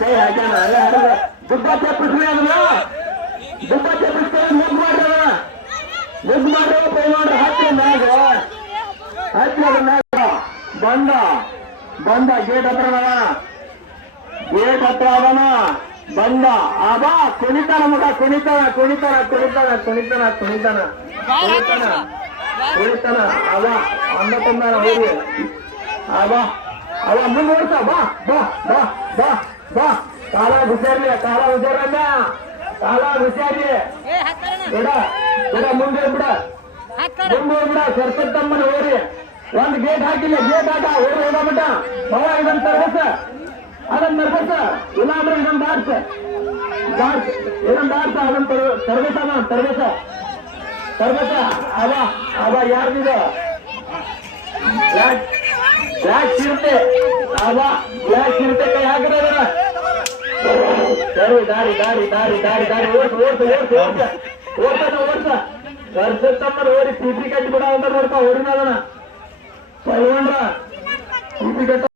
ಕೈ ಹಾಕ್ಯಾನ ದುಡ್ಡ ಚೆಪ್ಪಿಸ್ರಿ ಅದನ್ನ ದುಡ್ಡ ಚೆಪ್ಪಿಸ್ತಾರೆ ಮುಗ್ ಮಾಡ್ರಿ ಮುಗ್ ಮಾಡ್ರಿ ಕೈ ಮಾಡ್ರಿ ಹತ್ತಿರ ಮ್ಯಾಗ ಹತ್ತಿರ ಮ್ಯಾಗ ಬಂದ ಗೇಟ್ ಹತ್ರ ಅದನ ಬಂದ ಬಾ ಕುಣಿತಾನ ಮಗ ಕುಣಿತಾನ ಅವ ಅನ್ನ ತಂದಾನ ಹೋಗಿ ಅವ ಮುಂದುವರ್ಸ ಬಾ ಕಾಲ ಹುಷಾರ್ಲಿ ಬಿಡ ಮುಂದೆ ಬಿಡ ಸರ್ಸತ್ತಮ್ಮನ ಹೋರಿ ಒಂದ್ ಗೇಟ್ ಹಾಕಿಲ್ಲ ಗೇಟ್ ಹಾಕ ಹೋಗಿ ಹೋಗ್ಬಿಟ್ಟ ಬವ ಇದನ್ನ ತರ್ಬಸ ಇಲ್ಲ ಅಂದ್ರೆ ಇದನ್ನ ದಾಡ್ಸ ಅದನ್ನ ತರ್ಬಸ ಅವ ಯಾರ್ದಿದ ಬ್ಲ್ಯಾಕ್ ಚಿರತೆ ಬ್ಲ್ಯಾಕ್ ಚಿರತೆ ಕೈ ಹಾಕಿದ ಸರಿ ದಾರಿ ಓಡ್ಸ ಸರ್ಸತ್ತಮ್ಮನ ಹೋರಿ ಪಿಪಿ ಕಟ್ಟಿ ಬಿಡ ಅಂತ ನೋಡ್ತಾ ಹೊಡಿನ ಅದನ್ನ ಪೈಲ್ವಾನ್ರ ಪಿಪಿ ಕಟ್ಟ